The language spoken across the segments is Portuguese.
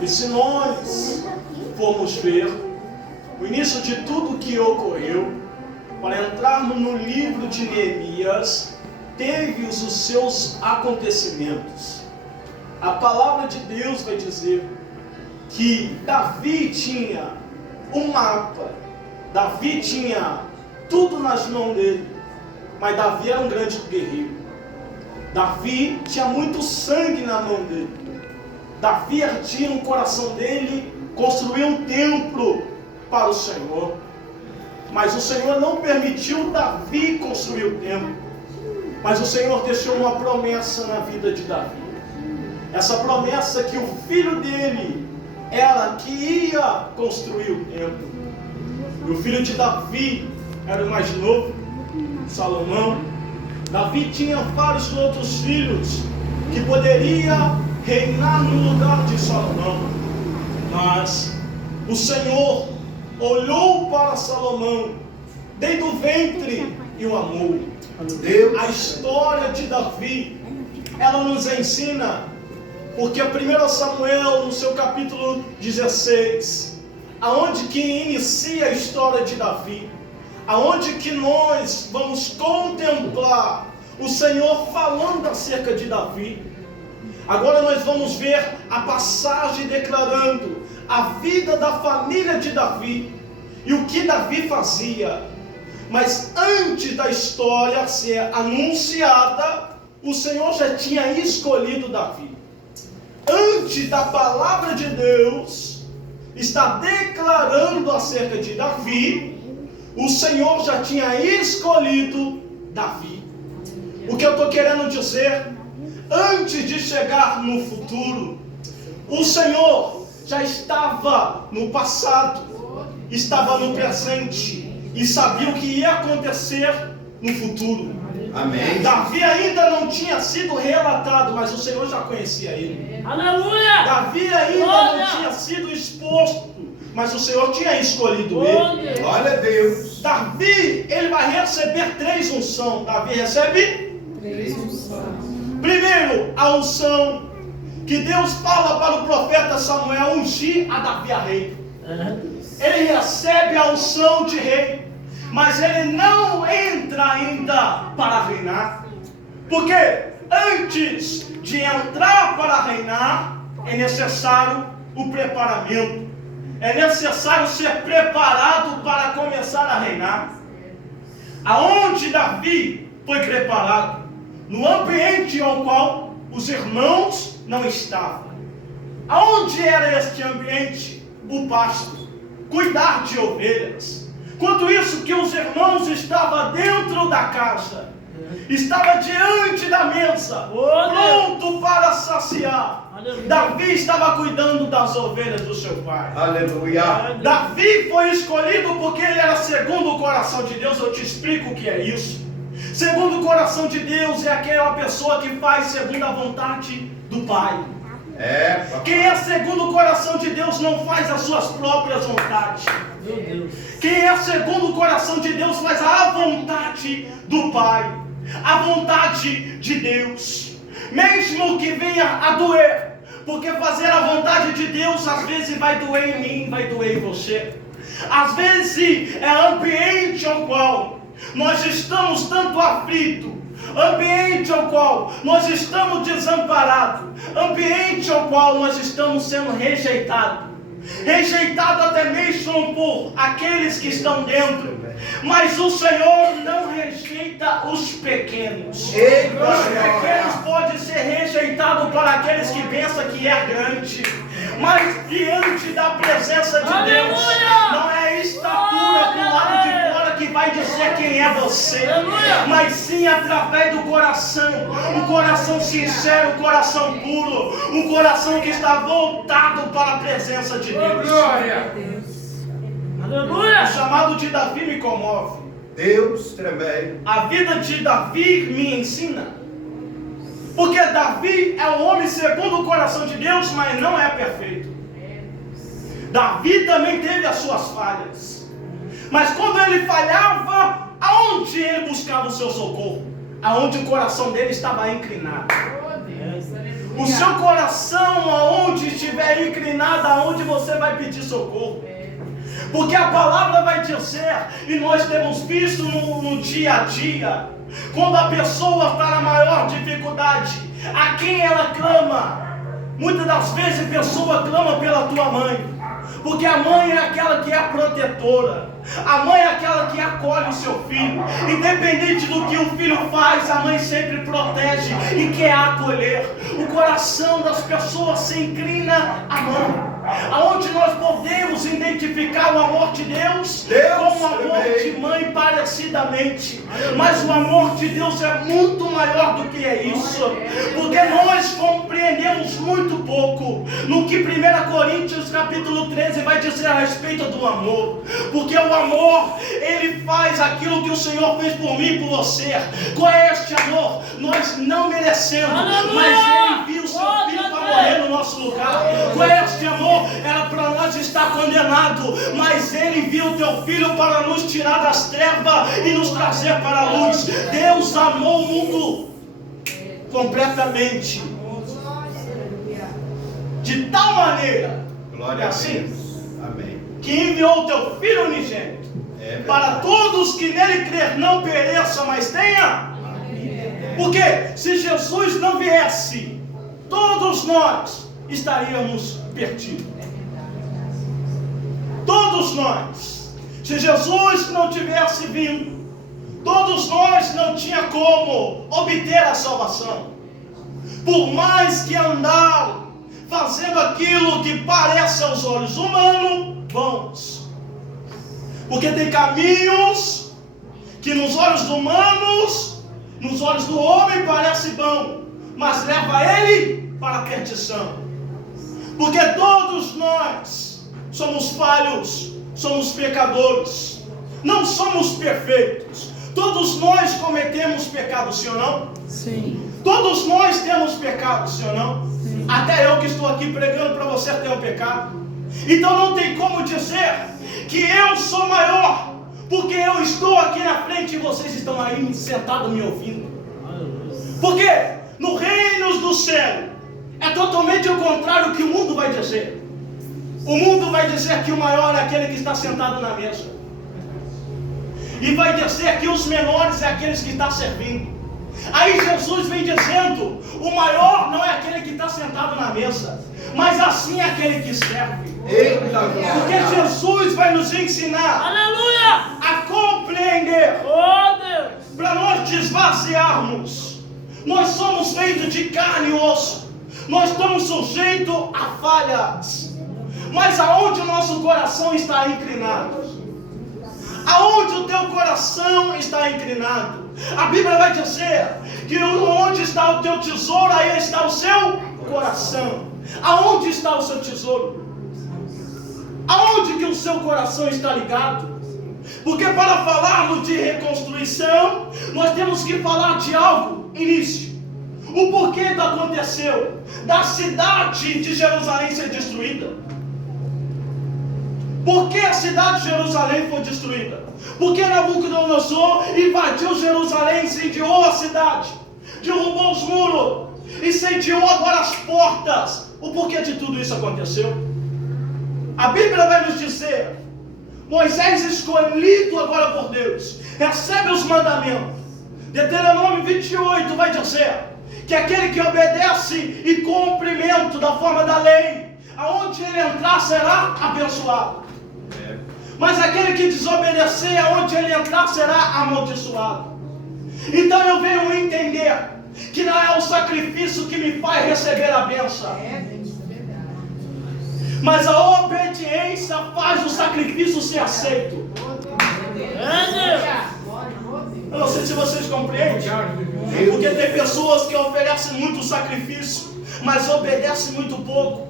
E se nós formos ver o início de tudo que ocorreu, para entrarmos no livro de Neemias, teve os seus acontecimentos. A palavra de Deus vai dizer que Davi tinha um mapa, Davi tinha tudo nas mãos dele, mas Davi era um grande guerreiro. Davi tinha muito sangue na mão dele. Davi tinha no coração dele construir um templo para o Senhor. Mas o Senhor não permitiu Davi construir o templo. Mas o Senhor deixou uma promessa na vida de Davi. Essa promessa que o filho dele era que ia construir o templo. E o filho de Davi era o mais novo, Salomão. Davi tinha vários outros filhos que poderia reinar no lugar de Salomão. Mas o Senhor olhou para Salomão desde o ventre e o amou. A história de Davi, ela nos ensina, porque 1 Samuel, no seu capítulo 16, aonde que inicia a história de Davi, aonde que nós vamos contemplar o Senhor falando acerca de Davi. Agora nós vamos ver a passagem declarando a vida da família de Davi e o que Davi fazia. Mas antes da história ser anunciada, o Senhor já tinha escolhido Davi. Antes da palavra de Deus estar declarando acerca de Davi, o Senhor já tinha escolhido Davi. O que eu estou querendo dizer? Antes de chegar no futuro, o Senhor já estava no passado, estava no presente e sabia o que ia acontecer no futuro. Amém. Davi ainda não tinha sido relatado, mas o Senhor já conhecia ele. Aleluia! Davi ainda não tinha sido exposto, mas o Senhor tinha escolhido ele. Glória a Deus. Davi, ele vai receber 3 unções. Davi recebe 3 unções. Primeiro, a unção que Deus fala para o profeta Samuel ungir a Davi a rei. Ele recebe a unção de rei, mas ele não entra ainda para reinar. Porque antes de entrar para reinar, é necessário o preparamento. É necessário ser preparado para começar a reinar. Aonde Davi foi preparado? No ambiente ao qual os irmãos não estavam. Aonde era este ambiente? O pasto, cuidar de ovelhas. Quanto isso que os irmãos estavam dentro da casa, estava diante da mesa, pronto para saciar. Davi estava cuidando das ovelhas do seu pai. Aleluia. Davi foi escolhido porque ele era segundo o coração de Deus. Eu te explico o que é isso. Segundo o coração de Deus é aquela pessoa que faz segundo a vontade do Pai. Quem é segundo o coração de Deus não faz as suas próprias vontades. Quem é segundo o coração de Deus faz a vontade do Pai, a vontade de Deus, mesmo que venha a doer, porque fazer a vontade de Deus às vezes vai doer em mim, vai doer em você. Às vezes é ambiente ao qual nós estamos tanto aflitos, ambiente ao qual nós estamos desamparados, ambiente ao qual nós estamos sendo rejeitados até mesmo por aqueles que estão dentro. Mas o Senhor não rejeita os pequenos. Os pequenos podem ser rejeitados para aqueles que pensam que é grande. Mas diante da presença de Deus, não é a estatura do lado de fora que vai dizer quem é você, mas sim através do coração, um coração sincero, um coração puro, um coração que está voltado para a presença de Deus. Aleluia! O chamado de Davi me comove. Deus tremendo. A vida de Davi me ensina. Porque Davi é um homem segundo o coração de Deus, mas não é perfeito. Davi também teve as suas falhas. Mas quando ele falhava, aonde ele buscava o seu socorro? Aonde o coração dele estava inclinado. O seu coração, aonde estiver inclinado, aonde você vai pedir socorro. Porque a palavra vai dizer, e nós temos visto no dia a dia, quando a pessoa está na maior dificuldade, a quem ela clama? Muitas das vezes a pessoa clama pela tua mãe, porque a mãe é aquela que é a protetora, a mãe é aquela que acolhe o seu filho. Independente do que o filho faz, a mãe sempre protege e quer acolher. O coração das pessoas se inclina à mãe. Aonde nós podemos identificar o amor de Deus com o amor de mãe parecidamente. Mas o amor de Deus é muito maior do que é isso. Porque nós compreendemos muito pouco no que 1 Coríntios capítulo 13 vai dizer a respeito do amor. Porque o amor, ele faz aquilo que o Senhor fez por mim e por você. Qual é este amor? Nós não merecemos, mas Ele envia o seu filho para morrer no nosso lugar. Qual é este amor? Era para nós estar condenado, mas Ele envia o teu filho para nos tirar das trevas e nos trazer para a luz. Deus amou o mundo completamente, de tal maneira, Glória a Deus. Amém. que enviou o teu filho unigênito, para todos que nele crer não pereçam, mas tenha. Porque se Jesus não viesse, todos nós estaríamos perdidos. Todos nós. Se Jesus não tivesse vindo, todos nós não tinha como obter a salvação. Por mais que andar fazendo aquilo que parece aos olhos humanos bons. Porque tem caminhos que nos olhos humanos, nos olhos do homem parece bom, mas leva ele para a perdição. Porque todos nós somos falhos, somos pecadores, não somos perfeitos. Todos nós cometemos pecado, sim ou não? Sim. Todos nós temos pecado, sim ou não? Sim. Até eu que estou aqui pregando para você ter um pecado. Então não tem como dizer que eu sou maior, porque eu estou aqui na frente e vocês estão aí sentados me ouvindo. Porque no reino do céu é totalmente o contrário do que o mundo vai dizer. O mundo vai dizer que o maior é aquele que está sentado na mesa. E vai dizer que os menores é aqueles que estão servindo. Aí Jesus vem dizendo, o maior não é aquele que está sentado na mesa, mas assim é aquele que serve. Eita, Porque Jesus vai nos ensinar, Aleluia! a compreender, Oh, Deus! para nós desvaziarmos. Nós somos feitos de carne e osso. Nós estamos sujeitos a falhas. Mas aonde o nosso coração está inclinado? Aonde o teu coração está inclinado? A Bíblia vai dizer que onde está o teu tesouro, aí está o seu coração. Aonde está o seu tesouro? Aonde que o seu coração está ligado? Porque para falarmos de reconstrução, nós temos que falar de algo, início. O porquê que aconteceu da cidade de Jerusalém ser destruída. Por que a cidade de Jerusalém foi destruída? Porque Nabucodonosor invadiu Jerusalém, incendiou a cidade, derrubou os muros, incendiou agora as portas. O porquê de tudo isso aconteceu? A Bíblia vai nos dizer, Moisés escolhido agora por Deus, recebe os mandamentos. Deuteronômio 28 vai dizer que aquele que obedece e cumprimento da forma da lei, aonde ele entrar será abençoado. Mas aquele que desobedecer, aonde ele entrar será amaldiçoado. Então eu venho entender que não é o sacrifício que me faz receber a bênção, mas a obediência faz o sacrifício ser aceito. Eu não sei se vocês compreendem, porque tem pessoas que oferecem muito sacrifício, mas obedecem muito pouco.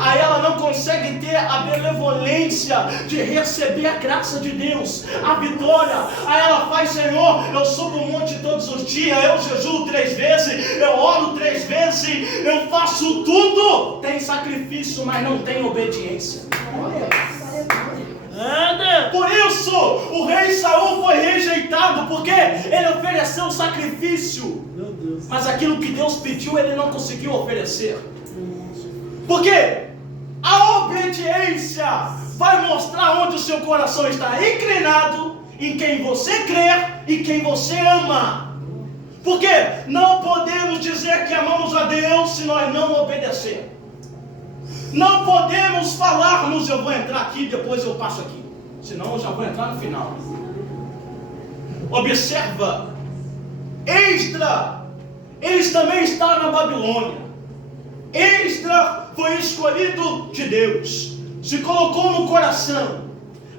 Aí ela não consegue ter a benevolência de receber a graça de Deus, a vitória. Aí ela faz, Senhor, eu subo o monte todos os dias, eu jejuo 3 vezes, eu oro 3 vezes, eu faço tudo. Tem sacrifício, mas não tem obediência. Por isso o rei Saul foi rejeitado, porque ele ofereceu sacrifício, Mas aquilo que Deus pediu, ele não conseguiu oferecer. Porque a obediência vai mostrar onde o seu coração está inclinado, em quem você crê e quem você ama. Porque não podemos dizer que amamos a Deus se nós não obedecermos. Não podemos falarmos, eu vou entrar aqui, depois eu passo aqui. Senão eu já vou entrar no final. Observa, Esdras, eles também estavam na Babilônia. Esdras foi escolhido de Deus, se colocou no coração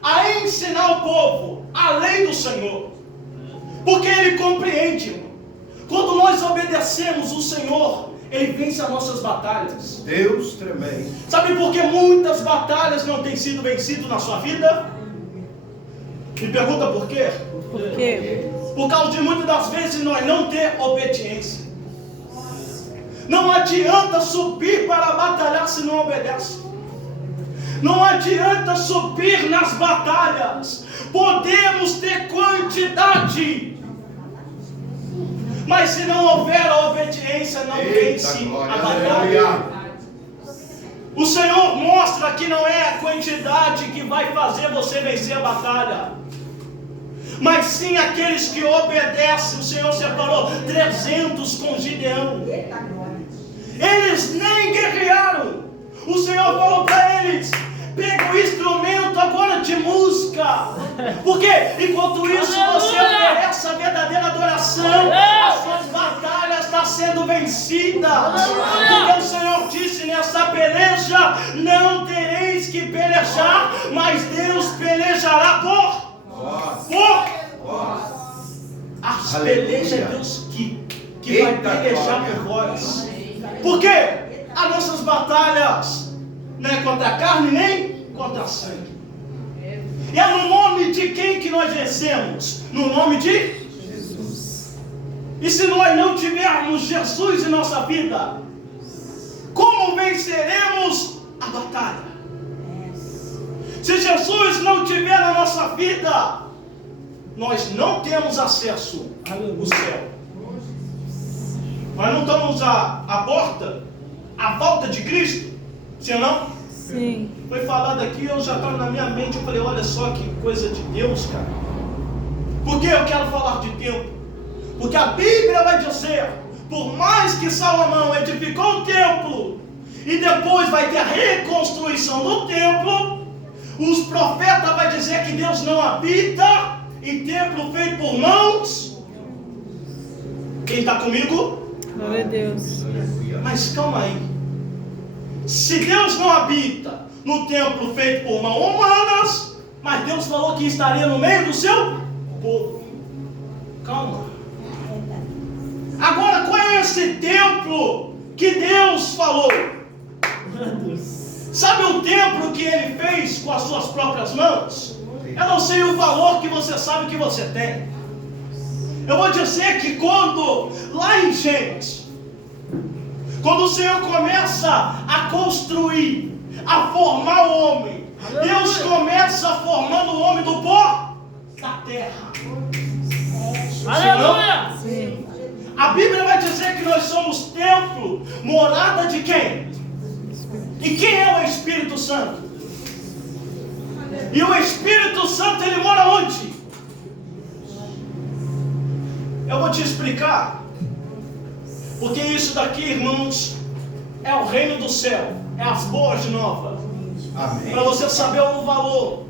a ensinar o povo a lei do Senhor, porque ele compreende, irmão, quando nós obedecemos o Senhor, ele vence as nossas batalhas. Deus tremendo. Sabe por que muitas batalhas não têm sido vencidas na sua vida? Me pergunta por quê? Por quê? Por causa de muitas das vezes nós não ter obediência. Não adianta subir para batalhar se não obedece. Não adianta subir nas batalhas. Podemos ter quantidade, mas se não houver a obediência, não vence a batalha. O Senhor mostra que não é a quantidade que vai fazer você vencer a batalha, mas sim aqueles que obedecem. O Senhor separou 300 com Gideão. Eles nem guerrearam. O Senhor falou para eles: pega o instrumento agora de música, porque enquanto isso você oferece a verdadeira adoração, as suas batalhas estão sendo vencidas. Porque o Senhor disse: nessa peleja não tereis que pelejar, mas Deus pelejará por as pelejas é Deus que vai pelejar por vós. Porque as nossas batalhas não é contra a carne nem contra a sangue. E é no nome de quem que nós vencemos? No nome de Jesus. E se nós não tivermos Jesus em nossa vida, como venceremos a batalha? Se Jesus não tiver na nossa vida, nós não temos acesso ao céu. Nós não estamos à porta, à volta de Cristo, sim ou não? Sim. Foi falado aqui, eu já estava na minha mente, eu falei: olha só que coisa de Deus, cara. Por que eu quero falar de templo? Porque a Bíblia vai dizer, por mais que Salomão edificou o templo, e depois vai ter a reconstrução do templo, os profetas vão dizer que Deus não habita em templo feito por mãos. Quem está comigo? Glória a Deus. Mas calma aí. Se Deus não habita no templo feito por mãos humanas, mas Deus falou que estaria no meio do seu povo. Calma. Agora, qual é esse templo que Deus falou? Sabe o templo que ele fez com as suas próprias mãos? Eu não sei o valor que você sabe que você tem. Eu vou dizer que quando, lá em Gênesis, quando o Senhor começa a construir, a formar o homem, Deus começa formando o homem do pó da terra. Aleluia! Sim. A Bíblia vai dizer que nós somos templo, morada de quem? E quem é o Espírito Santo? E o Espírito Santo, ele mora onde? Eu vou te explicar. Porque isso daqui, irmãos, é o reino do céu, é as boas novas. Amém. Para você saber o valor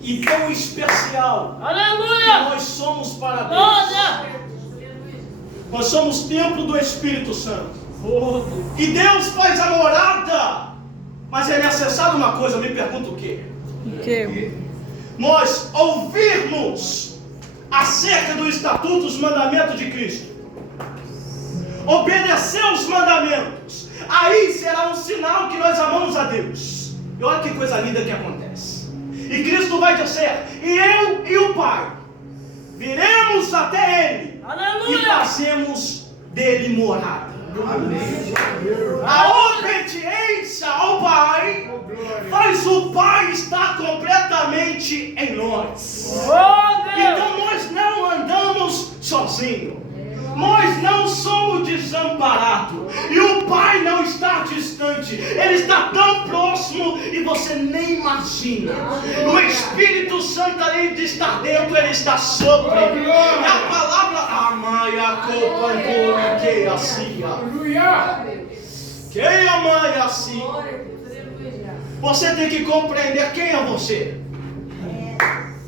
e tão especial que Aleluia! nós somos para Deus. Glória! Nós somos templo do Espírito Santo. E Deus faz a morada. Mas é necessário uma coisa, eu me pergunto o quê? O quê? Nós ouvirmos acerca do estatuto, dos mandamentos de Cristo. Obedecer os mandamentos. Aí será um sinal que nós amamos a Deus. E olha que coisa linda que acontece. E Cristo vai dizer: e eu e o Pai viremos até Ele. Aleluia! E fazemos dele morada. Amém. A obediência ao Pai faz o Pai estar completamente em nós. Oh, Deus! Então nós não andamos sozinhos. Nós não somos desamparados. E o Pai não está distante. Ele está tão próximo e você nem imagina. O Espírito Santo, além de estar dentro, ele está sobre. E a palavra Amaia Copa que assim. Quem ama assim? Você tem que compreender quem é você.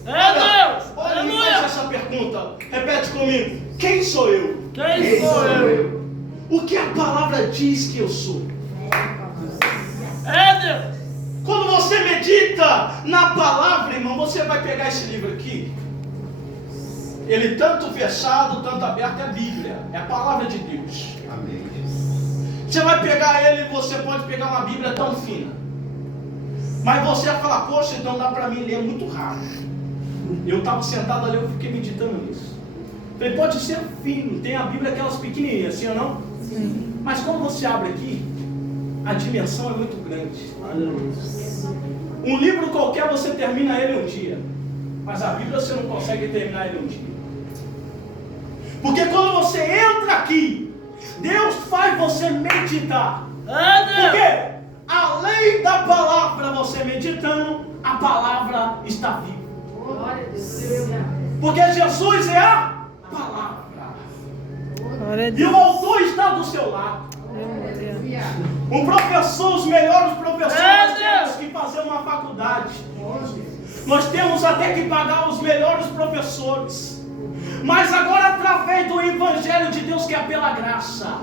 É Deus! Olha, me Aleluia! faz essa pergunta. Repete comigo. Quem sou eu? Quem sou eu? O que a palavra diz que eu sou? É Deus! Quando você medita na palavra, irmão, você vai pegar esse livro aqui. Ele tanto fechado, tanto aberto, é a Bíblia. É a palavra de Deus. Amém. Você vai pegar ele e você pode pegar uma Bíblia tão fina. Mas você vai falar, poxa, então dá para mim ler muito rápido. Eu estava sentado ali, eu fiquei meditando nisso. Falei, pode ser fino, tem a Bíblia aquelas pequenininhas, assim ou não? Sim. Mas quando você abre aqui, a dimensão é muito grande. Um livro qualquer você termina ele um dia, mas a Bíblia você não consegue terminar ele um dia. Porque quando você entra aqui, Deus faz você meditar. É Deus! Porque além da palavra você meditando, a palavra está viva. Porque Jesus é a palavra. Glória a E Deus. o autor está do seu lado. Aleluia. Um professor, os melhores professores, É, nós Deus! temos que fazer uma faculdade. Nós temos até que pagar os melhores professores. Mas agora, através do Evangelho de Deus, que é pela graça,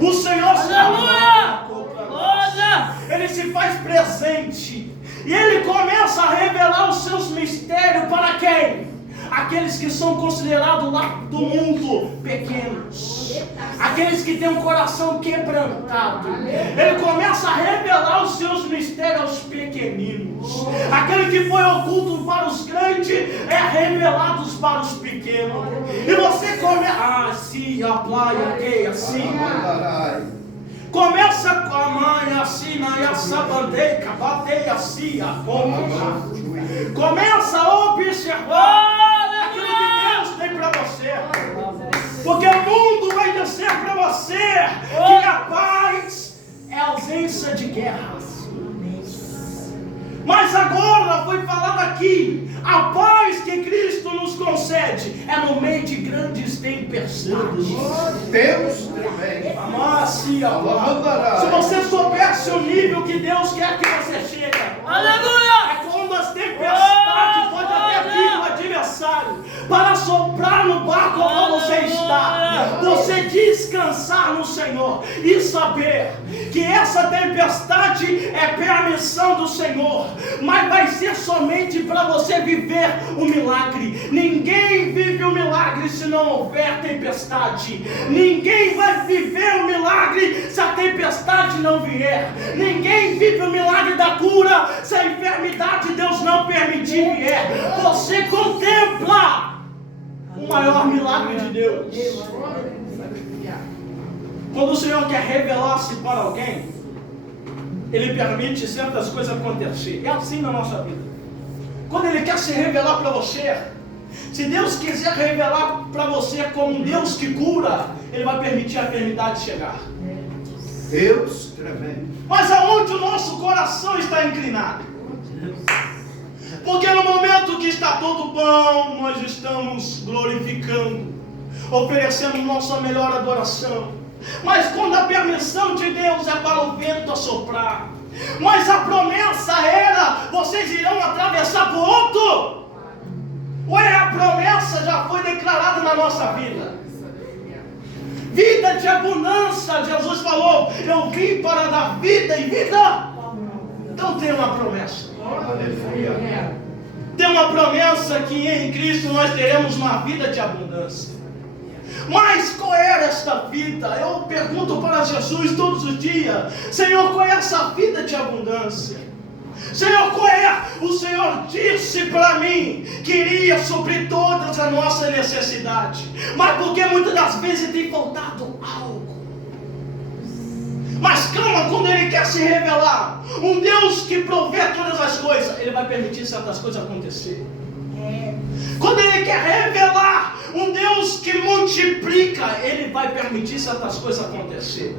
o Senhor Aleluia! Glória! ele se faz presente. E ele começa a revelar os seus mistérios para quem? Aqueles que são considerados lá do mundo pequenos. Aqueles que têm um coração quebrantado. Ele começa a revelar os seus mistérios aos pequeninos. Aquele que foi oculto para os grandes é revelado para os pequenos. E você começa... Assim, a playa, que assim... Começa com a mãe assim, a sabandeca, bater assim, a conta. Começa a observar aquilo que Deus tem para você. Porque o mundo vai dizer para você que a paz é ausência de guerras. Mas agora foi falado aqui, a paz que Cristo nos concede é no meio de grandes tempestades. Deus tremendo. Se você soubesse o nível que Deus quer que você chegue, Aleluia! é quando as tempestades pode até vir o adversário para soprar no barco onde você está. Você descansar no Senhor e saber que essa tempestade é permissão do Senhor, mas vai ser somente para você viver o milagre. Ninguém vive o milagre se não houver tempestade. Ninguém vai viver o milagre se a tempestade não vier. Ninguém vive o milagre da cura se a enfermidade Deus não permitir vier. Você contempla o maior milagre de Deus. Quando o Senhor quer revelar-se para alguém, Ele permite certas coisas acontecer. É assim na nossa vida. Quando Ele quer se revelar para você, se Deus quiser revelar para você como um Deus que cura, Ele vai permitir a enfermidade chegar. Deus tremendo. Mas aonde o nosso coração está inclinado? Porque no momento que está tudo bom, nós estamos glorificando, oferecendo nossa melhor adoração. Mas quando a permissão de Deus é para o vento assoprar, mas a promessa era, vocês irão atravessar por outro. Ué, a promessa já foi declarada na nossa vida. Vida de abundância, Jesus falou, eu vim para dar vida e vida. Então tem uma promessa. Aleluia. Tem uma promessa que em Cristo nós teremos uma vida de abundância. Mas qual era esta vida? Eu pergunto para Jesus todos os dias: Senhor, qual é essa vida de abundância? Senhor, qual é? O Senhor disse para mim que iria suprir todas as nossas necessidades. Mas porque muitas das vezes tem faltado algo. Mas calma, quando Ele quer se revelar, um Deus que provê todas as coisas, Ele vai permitir certas coisas acontecer. Quando Ele quer revelar um Deus que multiplica, Ele vai permitir certas coisas acontecer.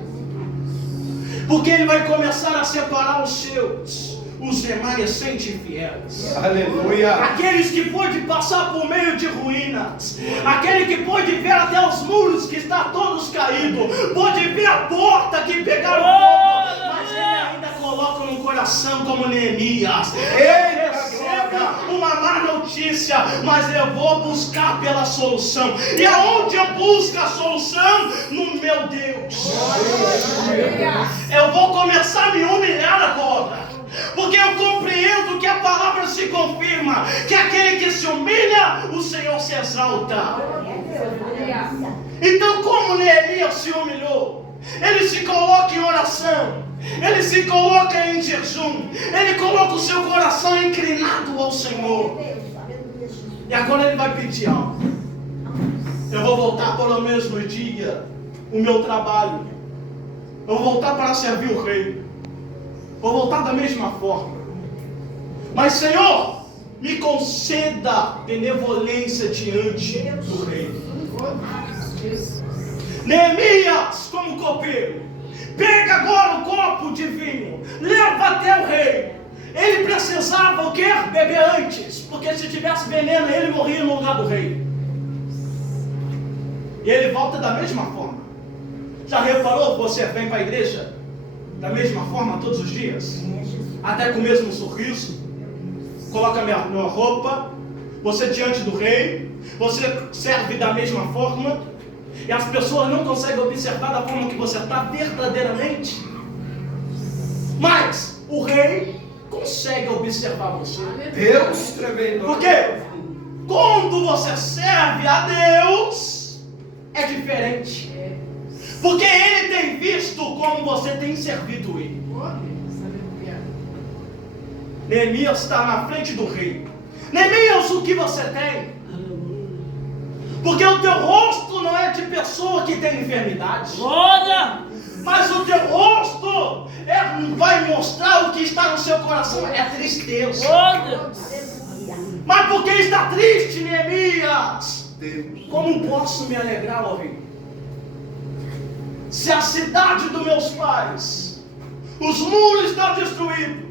Porque Ele vai começar a separar os seus, os remanescentes fiéis. Aleluia. Aqueles que pôde passar por meio de ruínas. Aquele que pôde ver até os muros que estão todos caídos. Pôde ver a porta que pegaram fogo. Mas Ele ainda coloca no coração como Neemias. Eu recebo uma má notícia, mas eu vou buscar pela solução. E aonde eu busco a solução? No meu Deus. Eu vou começar a me humilhar agora. Porque eu compreendo que a palavra se confirma, que aquele que se humilha, o Senhor se exalta. Então, como Neemias se humilhou? Ele se coloca em oração, ele se coloca em jejum, ele coloca o seu coração inclinado ao Senhor. E agora ele vai pedir algo. Eu vou voltar para o mesmo dia, o meu trabalho. Eu vou voltar para servir o rei. Vou voltar da mesma forma. Mas, Senhor, me conceda benevolência diante do rei. Neemias, como copeiro, pega agora o copo de vinho, leva até o rei. Ele precisava o quê? Beber antes, porque se tivesse veneno, ele morria no lugar do rei. E ele volta da mesma forma. Já reparou que você vem para a igreja da mesma forma todos os dias? Até com o mesmo sorriso. Coloca a minha roupa. Você diante do rei. Você serve da mesma forma. E as pessoas não conseguem observar da forma que você está verdadeiramente. Mas o rei consegue observar você. Deus tremendo. Por quê? Quando você serve a Deus, é diferente. Porque Ele tem visto como você tem servido Ele. Neemias está na frente do rei. Neemias, o que você tem? Porque o teu rosto não é de pessoa que tem enfermidade. Glória! Mas o teu rosto vai mostrar o que está no seu coração. É tristeza. Glória! Mas por que está triste, Neemias? Deus. Como posso me alegrar, ó rei? Se a cidade dos meus pais, os muros estão destruídos,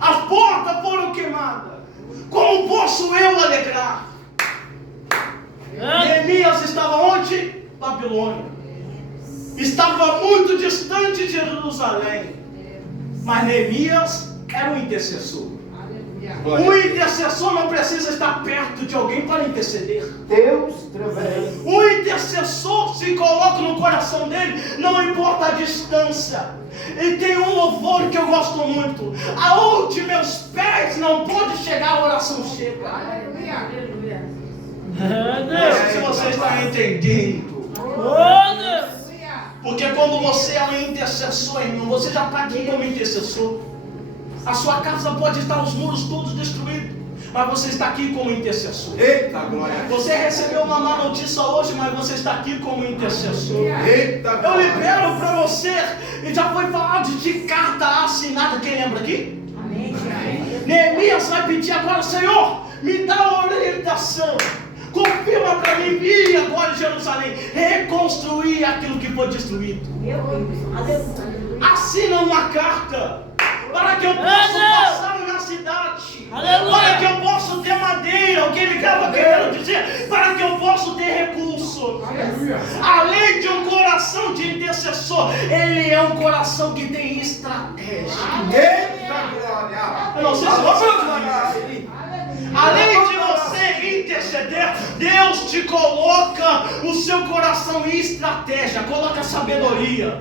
as portas foram queimadas, como posso eu alegrar? Neemias estava onde? Babilônia. Estava muito distante de Jerusalém. Mas Neemias era um intercessor. Um intercessor não precisa estar perto de alguém para interceder. Deus tremendo. O intercessor se coloca no coração dele, não importa a distância. E tem um louvor que eu gosto muito. Aonde meus pés não podem chegar, a oração chega. Não sei se você está entendendo. Glória! Porque quando você é um intercessor, irmão, você já está aqui como intercessor. A sua casa pode estar os muros todos destruídos, mas você está aqui como intercessor. Eita glória. Você recebeu uma má notícia hoje, mas você está aqui como intercessor. Eita Eu glória. libero para você, e já foi falado de carta assinada, quem lembra aqui? Neemias vai pedir agora, Senhor, me dá a orientação. Confirma para mim, ir agora em Jerusalém, reconstruir aquilo que foi destruído. Assina uma carta, para que eu possa passar na cidade. Aleluia. Para que eu possa ter madeira, o que ele estava querendo dizer, para que eu possa ter recurso. Além de um coração de intercessor, ele é um coração que tem estratégia. Eita glória. Eu não sei se você... Além de você interceder, Deus te coloca o seu coração em estratégia, coloca sabedoria.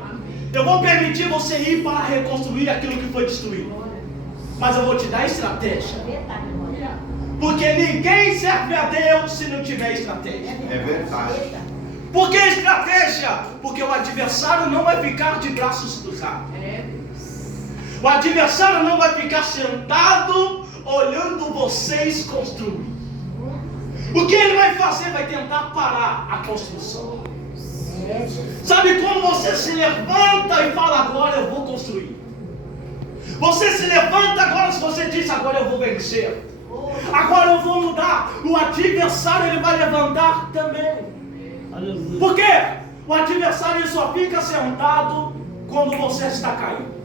Eu vou permitir você ir para reconstruir aquilo que foi destruído, mas eu vou te dar estratégia. Porque ninguém serve a Deus se não tiver estratégia. É verdade. Por que estratégia? Porque o adversário não vai ficar de braços cruzados. O adversário não vai ficar sentado olhando vocês construir. O que ele vai fazer? Vai tentar parar a construção. Sabe quando você se levanta e fala, agora eu vou construir? Você se levanta agora, se você diz, agora eu vou vencer. Agora eu vou mudar. O adversário ele vai levantar também. Aleluia. Por quê? O adversário ele só fica sentado quando você está caído.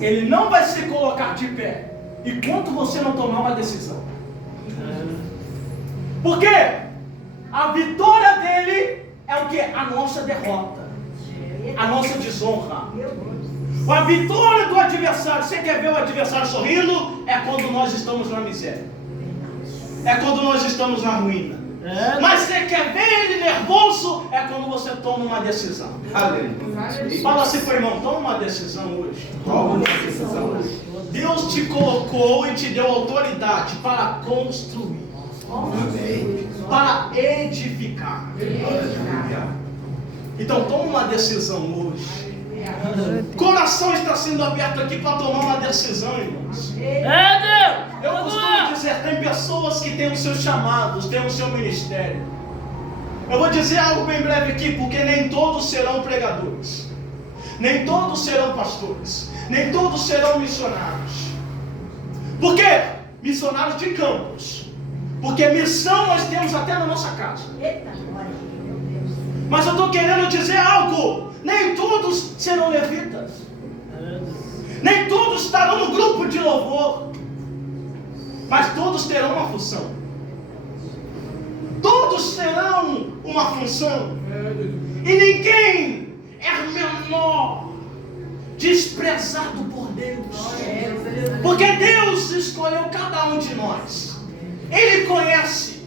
Ele não vai se colocar de pé enquanto você não tomar uma decisão. Por quê? A vitória dele é o que? A nossa derrota, a nossa desonra. A vitória do adversário, você quer ver o adversário sorrindo? É quando nós estamos na miséria, é quando nós estamos na ruína. Mas você quer ver ele nervoso? É quando você toma uma decisão. Aleluia. Fala assim para o irmão, toma uma decisão hoje. Toma uma decisão hoje. Deus te colocou e te deu autoridade para construir, Amém. para edificar. Então toma uma decisão hoje. O coração está sendo aberto aqui para tomar uma decisão, irmãos. É Deus. Eu costumo dizer, tem pessoas que têm os seus chamados, têm o seu ministério. Eu vou dizer algo bem breve aqui, porque nem todos serão pregadores, nem todos serão pastores, nem todos serão missionários. Por quê? Missionários de campos. Porque missão nós temos até na nossa casa. Mas eu estou querendo dizer algo. Nem todos serão levitas. Nem todos estarão no grupo de louvor. Mas todos terão uma função. Todos terão uma função. E ninguém é menor, desprezado por Deus. Porque Deus escolheu cada um de nós. Ele conhece.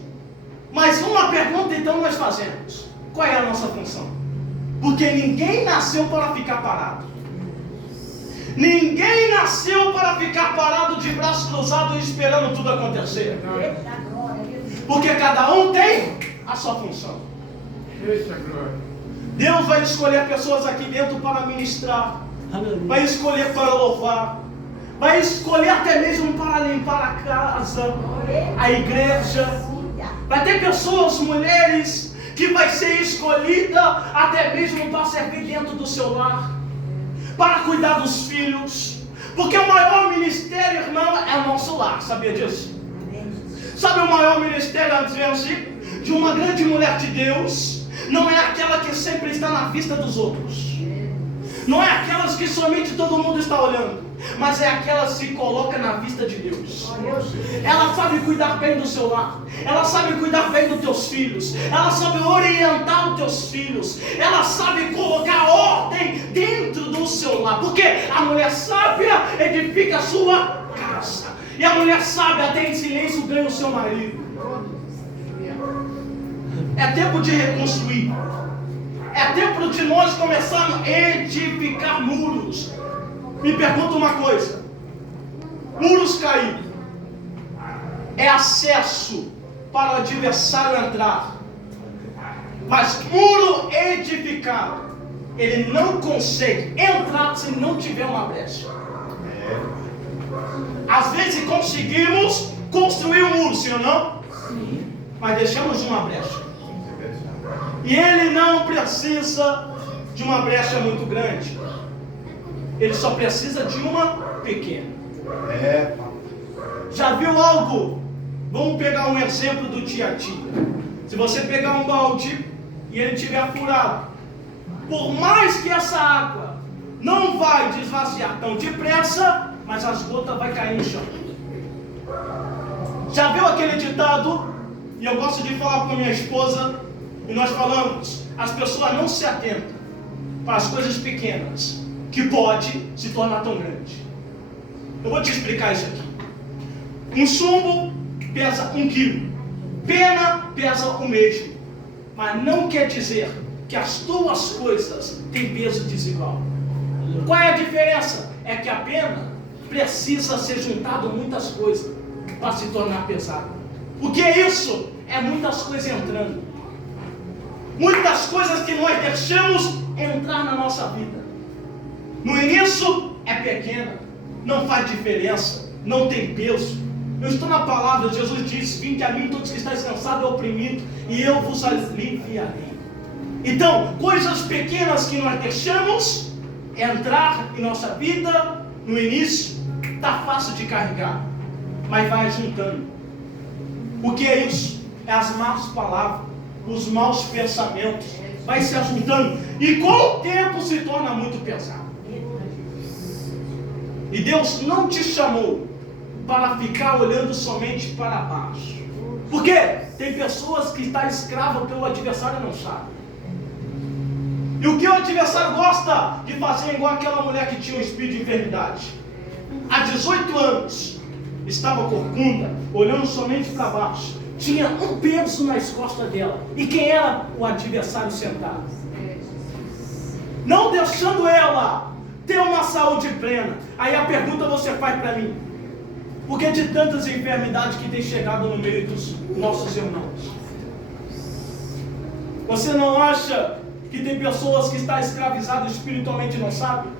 Mas uma pergunta então nós fazemos: qual é a nossa função? Porque ninguém nasceu para ficar parado. Ninguém nasceu para ficar parado de braço cruzado esperando tudo acontecer. Porque cada um tem a sua função. Deus vai escolher pessoas aqui dentro para ministrar. Vai escolher para louvar. Vai escolher até mesmo para limpar a casa, a igreja. Vai ter pessoas, mulheres, que vai ser escolhida até mesmo para servir dentro do seu lar, para cuidar dos filhos. Porque o maior ministério, irmão, é o nosso lar. Sabia disso? Sabe o maior ministério, de uma grande mulher de Deus? Não é aquela que sempre está na vista dos outros. Não é aquelas que somente todo mundo está olhando, mas é aquela que se coloca na vista de Deus. Ela sabe cuidar bem do seu lar. Ela sabe cuidar bem dos teus filhos. Ela sabe orientar os teus filhos. Ela sabe colocar ordem dentro do seu lar. Porque a mulher sábia edifica a sua casa. E a mulher sábia até em silêncio ganha o seu marido. É tempo de reconstruir. É tempo de nós começarmos a edificar muros. Me pergunta uma coisa: muros caídos é acesso para o adversário entrar, mas muro edificado, ele não consegue entrar se não tiver uma brecha. Às vezes conseguimos construir um muro, sim ou não? Sim. Mas deixamos uma brecha. E ele não precisa de uma brecha muito grande. Ele só precisa de uma pequena. Já viu algo? Vamos pegar um exemplo do dia a dia. Se você pegar um balde e ele estiver furado, por mais que essa água não vai desvaziar tão depressa, mas as gotas vão cair no chão. Já viu aquele ditado? E eu gosto de falar com a minha esposa, e nós falamos, as pessoas não se atentam para as coisas pequenas, que pode se tornar tão grande. Eu vou te explicar isso aqui. Um chumbo pesa 1 quilo, pena pesa o mesmo, mas não quer dizer que as tuas coisas têm peso desigual. Qual é a diferença? É que a pena precisa ser juntado muitas coisas para se tornar pesada. O que é isso? É muitas coisas entrando. Muitas coisas que nós deixamos entrar na nossa vida. No início é pequena, não faz diferença, não tem peso. Eu estou na palavra, Jesus diz: vinde a mim todos que estáis cansados e oprimidos, e eu vos aliviarei. Então, coisas pequenas que nós deixamos entrar em nossa vida, no início, está fácil de carregar. mas vai juntando. O que é isso? É as más palavras, os maus pensamentos, vai se ajuntando, e com o tempo se torna muito pesado. E Deus não te chamou para ficar olhando somente para baixo. Por quê? Tem pessoas que estão escravas pelo adversário e não sabem. E o que o adversário gosta de fazer é igual aquela mulher que tinha um espírito de enfermidade. Há 18 anos, estava corcunda, olhando somente para baixo. Tinha um peso nas costas dela. E quem era o adversário sentado? Não deixando ela ter uma saúde plena. Aí a pergunta você faz para mim: por que de tantas enfermidades que tem chegado no meio dos nossos irmãos? Você não acha que tem pessoas que estão escravizadas espiritualmente e não sabem?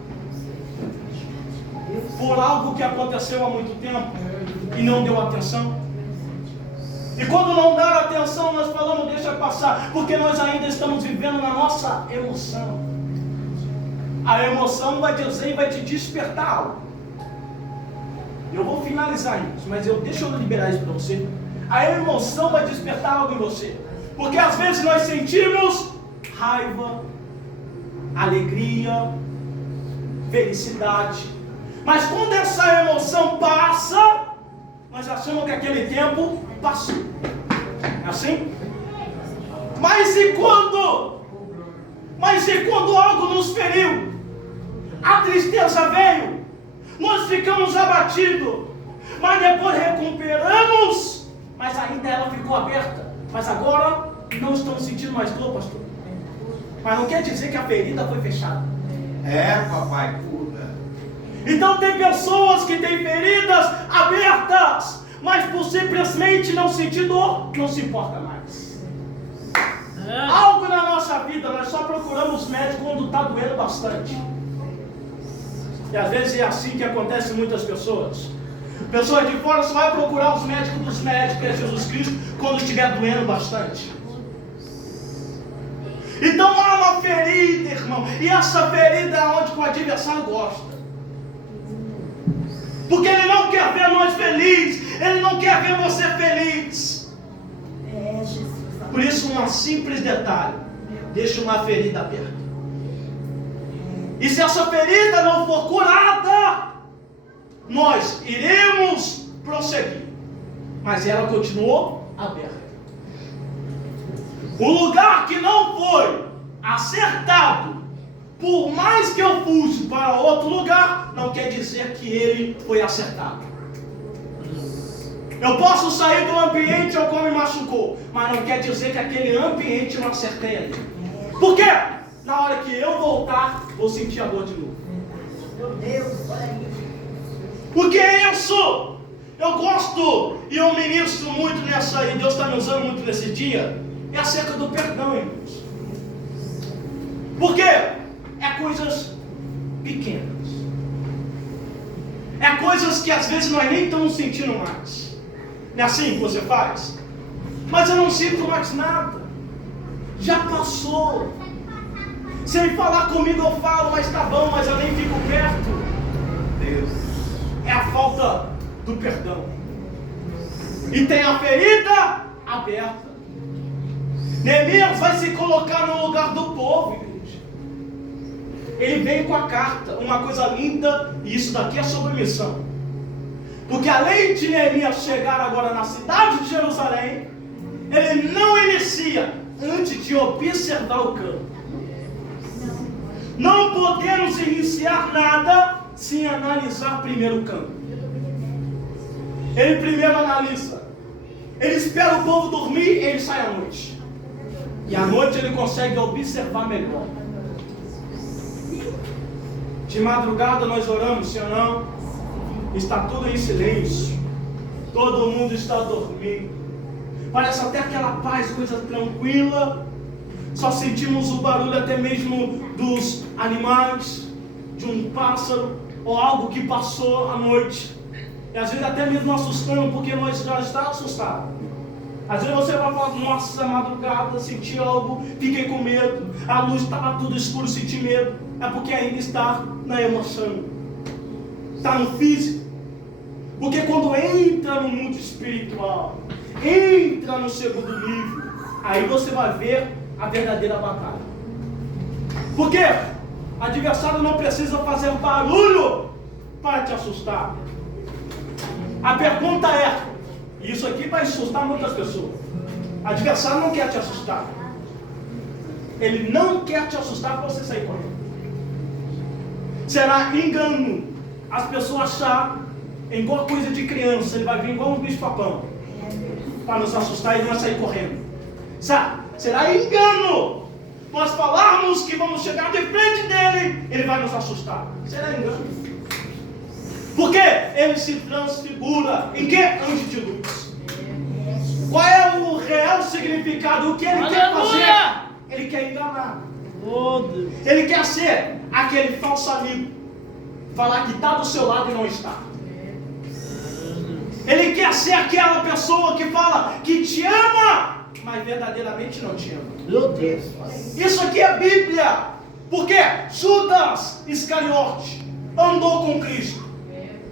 Por algo que aconteceu há muito tempo e não deu atenção. E quando não dar atenção, nós falamos, deixa passar, porque nós ainda estamos vivendo na nossa emoção. A emoção vai dizer e vai te despertar algo. Eu vou finalizar isso, mas deixa eu liberar isso para você. A emoção vai despertar algo em você. Porque às vezes nós sentimos raiva, alegria, felicidade. Mas quando essa emoção passa, nós achamos que aquele tempo passou. É assim? Mas e quando algo nos feriu? A tristeza veio, nós ficamos abatidos, mas depois recuperamos, mas ainda ela ficou aberta. Mas agora não estamos sentindo mais dor, pastor. Mas não quer dizer que a ferida foi fechada. É, papai, cura. Então tem pessoas que têm feridas abertas, mas por simplesmente não sentir dor, não se importa mais. Algo na nossa vida, nós só procuramos médico quando está doendo bastante. E às vezes é assim que acontece com muitas pessoas. Pessoas de fora só vai procurar os médicos dos médicos, que é Jesus Cristo, quando estiver doendo bastante. Então há uma ferida, irmão, e essa ferida é onde o adversário gosta. Porque ele não quer ver nós felizes, ele não quer ver você feliz. Por isso, um simples detalhe: deixa uma ferida aberta. E se essa ferida não for curada, nós iremos prosseguir. Mas ela continuou aberta. O lugar que não foi acertado, por mais que eu fuja para outro lugar, não quer dizer que ele foi acertado. Eu posso sair do ambiente ao qual me machucou, mas não quer dizer que aquele ambiente eu não acertei ali. Por quê? Na hora que eu voltar, vou sentir a dor de novo. Meu Deus, olha isso. Porque é isso. Eu gosto e eu ministro muito nessa aí. Deus está me usando muito nesse dia. É acerca do perdão, irmãos. Por quê? É coisas pequenas. É coisas que às vezes nós nem estamos sentindo mais. Não é assim que você faz? Mas eu não sinto mais nada. Já passou. Sem falar comigo eu falo, mas tá bom, mas eu nem fico perto. Deus. É a falta do perdão. E tem a ferida aberta. Neemias vai se colocar no lugar do povo, igreja. Ele vem com a carta, uma coisa linda, e isso daqui é sobre missão. Porque além de Neemias chegar agora na cidade de Jerusalém, ele não inicia antes de observar o campo. Não podemos iniciar nada sem analisar primeiro o campo. Ele primeiro analisa. Ele espera o povo dormir, ele sai à noite. E à noite ele consegue observar melhor. De madrugada nós oramos, sim ou não? Está tudo em silêncio. Todo mundo está dormindo. Parece até aquela paz, coisa tranquila. Só sentimos o barulho até mesmo dos animais, de um pássaro, ou algo que passou à noite. E às vezes até mesmo assustando, porque nós já estamos assustados. Às vezes você vai falar, nossa, madrugada, senti algo, fiquei com medo. A luz estava tudo escuro, senti medo. É porque ainda está na emoção. Está no físico. Porque quando entra no mundo espiritual, entra no segundo nível, aí você vai ver a verdadeira batalha. Porque o adversário não precisa fazer barulho para te assustar. A pergunta é, e isso aqui vai assustar muitas pessoas, o adversário não quer te assustar. Ele não quer te assustar para você sair correndo. Será engano as pessoas achar igual coisa de criança, ele vai vir igual um bicho-papão para nos assustar e nós sair correndo. Sabe? Será engano nós falarmos que vamos chegar de frente dele, ele vai nos assustar. Será engano. Porque ele se transfigura em que? Anjo de luz. Qual é o real significado? O que ele quer fazer? Ele quer enganar. Ele quer ser aquele falso amigo, falar que está do seu lado e não está. Ele quer ser aquela pessoa que fala que te ama, mas verdadeiramente não te ama. Meu Deus. Isso aqui é Bíblia. Porque Judas Iscariote andou com Cristo,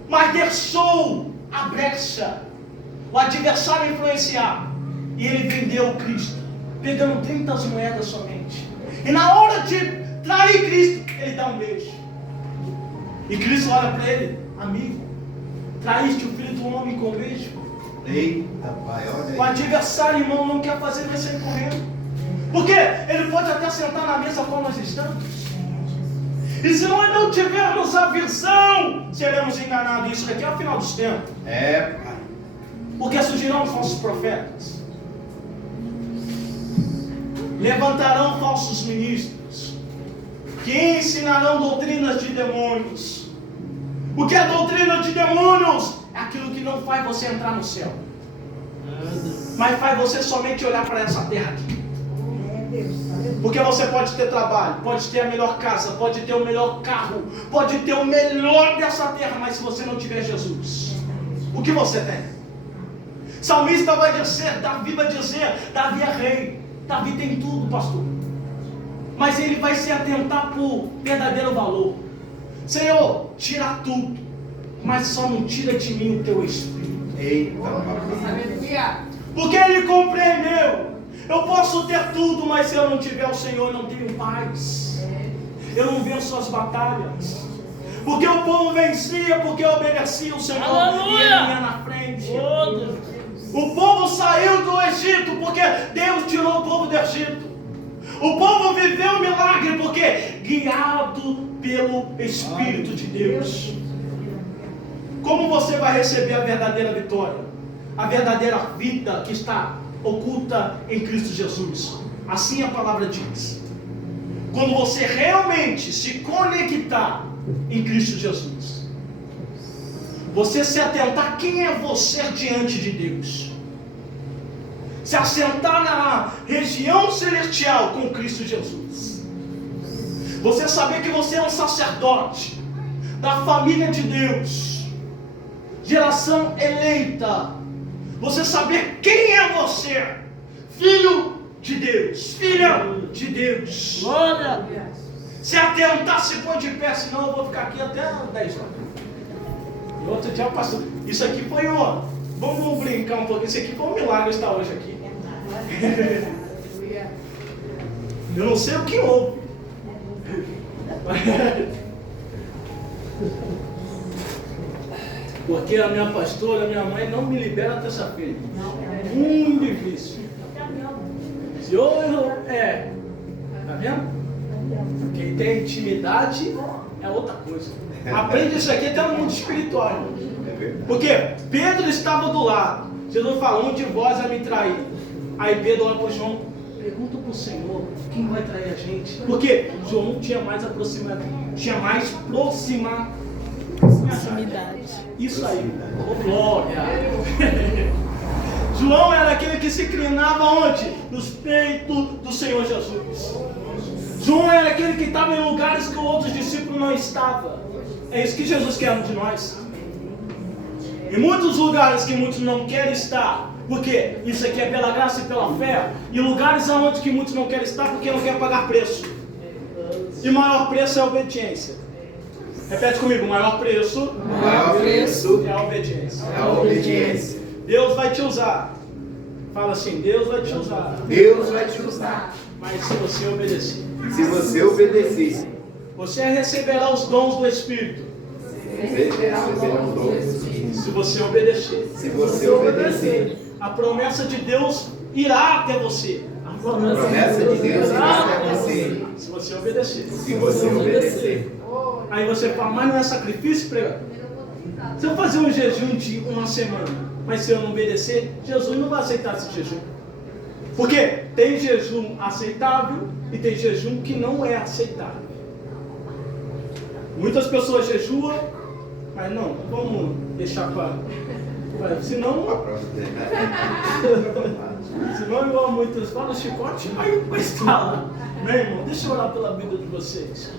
mas deixou a brecha, o adversário influenciar, e ele vendeu Cristo, pegando 30 moedas somente. E na hora de trair Cristo, ele dá um beijo. E Cristo olha para ele: amigo, traíste o filho do homem com beijo? Eita, pai, olha aí. O adversário, irmão, não quer fazer nós sair correndo. Porque ele pode até sentar na mesa como nós estamos. E se nós não tivermos a visão, seremos enganados. Isso daqui é o final dos tempos. É, pai. Porque surgirão falsos profetas. Levantarão falsos ministros que ensinarão doutrinas de demônios. O que é doutrina de demônios? É aquilo que não faz você entrar no céu, mas faz você somente olhar para essa terra aqui. Porque você pode ter trabalho, pode ter a melhor casa, pode ter o melhor carro, pode ter o melhor dessa terra, mas se você não tiver Jesus, o que você tem? Salmista vai dizer, Davi vai dizer, Davi é rei, Davi tem tudo, pastor, mas ele vai se atentar por verdadeiro valor. Senhor, tira tudo, mas só não tira de mim o teu espírito. Eita, papai. Porque ele compreendeu. Eu posso ter tudo, mas se eu não tiver o Senhor, eu não tenho paz. Eu não venço as batalhas. Porque o povo vencia, porque obedecia o Senhor. Aleluia! E ele ia na frente. O povo saiu do Egito, porque Deus tirou o povo do Egito. O povo viveu o milagre, porque guiado pelo Espírito de Deus. Como você vai receber a verdadeira vitória? A verdadeira vida que está oculta em Cristo Jesus. Assim a palavra diz. Quando você realmente se conectar em Cristo Jesus, você se atentar quem é você diante de Deus, se assentar na região celestial com Cristo Jesus, você saber que você é um sacerdote da família de Deus, geração eleita, você saber quem é você, filho de Deus, filha de Deus. Glória. Se atentar, se põe de pé, senão eu vou ficar aqui até 10 horas. E outro dia, pastor, isso aqui foi vamos brincar um pouquinho, isso aqui foi um milagre estar hoje aqui. Eu não sei o que houve. Porque a minha pastora, a minha mãe não me libera terça-feira. Muito difícil. Se eu tá vendo? Quem tem intimidade é outra coisa. Aprende isso aqui até no mundo espiritual. Porque Pedro estava do lado. Jesus falou: um de vós vai me trair. Aí Pedro olha para João: pergunta para o Senhor quem vai trair a gente. Porque João tinha mais proximidade. Isso aí, oh, glória. João era aquele que se inclinava onde? Nos peitos do Senhor Jesus. João era aquele que estava em lugares que os outros discípulos não estavam. É isso que Jesus quer de nós. Em muitos lugares que muitos não querem estar, porque isso aqui é pela graça e pela fé. E lugares aonde que muitos não querem estar porque não querem pagar preço. E o maior preço é a obediência. Repete comigo, o maior preço O maior preço é a obediência. é a obediência. Deus vai te usar. Fala assim, Deus vai te usar. Deus vai te usar. Mas se você obedecer. Se você obedecer, Você receberá os dons do Espírito. receberá o dom do Espírito. Se você obedecer. Se você obedecer, A promessa de Deus irá até você. A a promessa de Deus irá até você. Se você obedecer. Se você obedecer. Aí você fala, mas não é sacrifício, pregador? Se eu fazer um jejum de uma semana, mas se eu não obedecer, Jesus não vai aceitar esse jejum. Porque tem jejum aceitável e tem jejum que não é aceitável. Muitas pessoas jejuam, mas não, vamos deixar para... Senão, igual muitos falam, chicote, aí vai estar lá. Meu irmão, deixa eu orar pela vida de vocês.